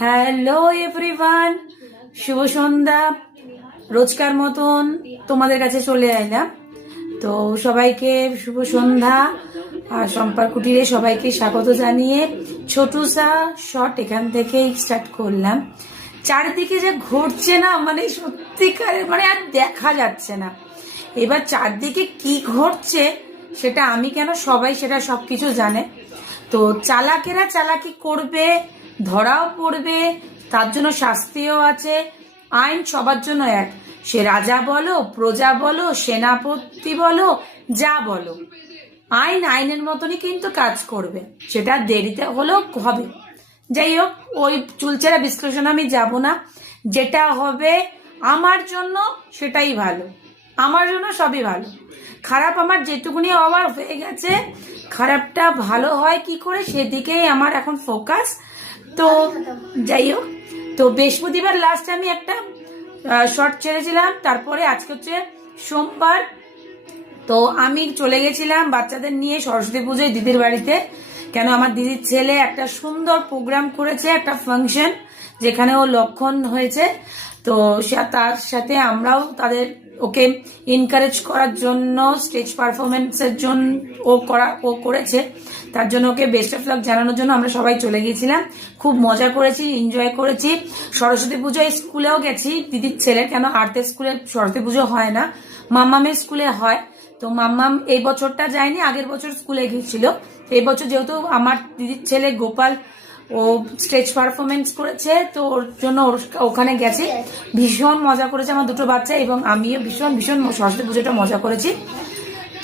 Hello everyone, শুভ সন্ধ্যা। রোজকার মতন তোমাদের কাছে চলে এলাম। তো সবাইকে শুভ সন্ধ্যা। আর সম্পার কুটিরে সবাইকে স্বাগত জানিয়ে ছোটুসা শট এখান থেকেই স্টার্ট করলাম। চারিদিকে যে ঘটছে না, মানে সত্যিকারের মানে আর দেখা যাচ্ছে না। এবার চারদিকে কি ঘটছে সেটা আমি কেন, সবাই সেটা সবকিছু জানে। তো চালাকেরা চালাকি করবে, ধরাও পড়বে, তার জন্য শাস্তিও আছে। আইন সবার জন্য এক, সে রাজা বলো, প্রজা বলো, সেনাপতি বলো, যা বলো, আইন আইনের মতনই কিন্তু কাজ করবে। সেটা দেরিতে হলেও হবে। যাই হোক, ওই চুলচেরা বিশ্লেষণ আমি যাব না। যেটা হবে আমার জন্য সেটাই ভালো, আমার জন্য সবই ভালো। খারাপ আমার যেটুকুনি হওয়ার হয়ে গেছে, খারাপটা ভালো হয় কি করে সেদিকেই আমার এখন ফোকাস। তো যাই হোক, তো বৃহস্পতিবার লাস্ট আমি একটা শর্ট ছেড়েছিলাম। তারপরে আজকে হচ্ছে সোমবার। তো আমি চলে গেছিলাম বাচ্চাদের নিয়ে সরস্বতী পুজোয় দিদির বাড়িতে। কেন, আমার দিদির ছেলে একটা সুন্দর প্রোগ্রাম করেছে, একটা ফাংশন, যেখানে ও লক্ষণ হয়েছে। তো তার সাথে আমরাও ওকে এনকারেজ করার জন্য, স্টেজ পারফরমেন্সের জন্য ও করেছে, তার জন্য ওকে বেস্ট অফ লাক জানানোর জন্য আমরা সবাই চলে গিয়েছিলাম। খুব মজা করেছি, এনজয় করেছি। সরস্বতী পুজোয় স্কুলেও গেছি দিদির ছেলে, কেন আর্টের স্কুলে সরস্বতী পুজো হয় না, মাম্মামের স্কুলে হয়। তো মাম্মাম এই বছরটা যায়নি, আগের বছর স্কুলে গিয়েছিল। এই বছর যেহেতু আমার দিদির ছেলে গোপাল ও স্টেজ পারফরমেন্স করেছে, তো ওর জন্য ওখানে গেছে। ভীষণ মজা করেছে আমার দুটো বাচ্চা, এবং আমিও ভীষণ ভীষণ সরস্বতী পুজোটা মজা করেছি।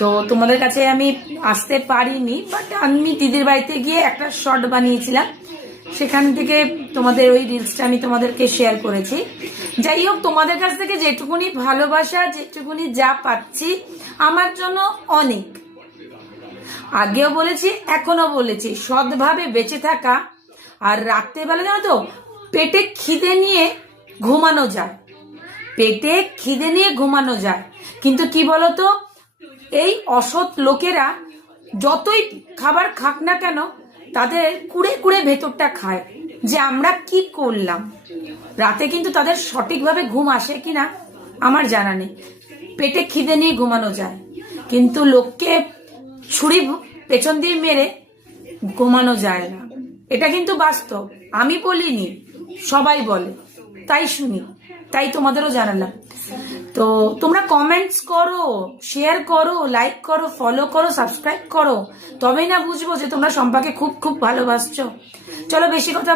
তো তোমাদের কাছে আমি আসতে পারিনি, বাট আমি দিদির বাড়িতে গিয়ে একটা শর্ট বানিয়েছিলাম, সেখান থেকে তোমাদের ওই রিলসটা আমি তোমাদেরকে শেয়ার করেছি। যাই হোক, তোমাদের কাছ থেকে যেটুকুনি ভালোবাসা, যেটুকুনি যা পাচ্ছি আমার জন্য অনেক। আগেও বলেছি, এখনো বলেছি, সৎভাবে বেঁচে থাকা। আর রাত্রেবেলা জানো তো, পেটে খিদে নিয়ে ঘুমানো যায়, পেটে খিদে নিয়ে ঘুমানো যায়। কিন্তু কি বলতো, এই অসৎ লোকেরা যতই খাবার খাক না কেন, তাদের কুড়ে কুড়ে ভেতরটা খায় যে আমরা কি করলাম। রাতে কিন্তু তাদের সঠিকভাবে ঘুম আসে কিনা আমার জানা নেই। পেটে খিদে নিয়ে ঘুমানো যায়, কিন্তু লোককে ছুরি পেছন দিয়ে মেরে ঘুমানো যায় না। এটা কিন্তু বাস্তব, আমি বলিনি, সবাই বলে, তাই শুনি, তাই তোমাদেরও জানালাম। তো তোমরা কমেন্টস করো, শেয়ার করো, লাইক করো, ফলো করো, সাবস্ক্রাইব করো, তবেই না বুঝবো যে তোমরা সম্পাকে খুব খুব ভালোবাসছো। চলো, বেশি কথা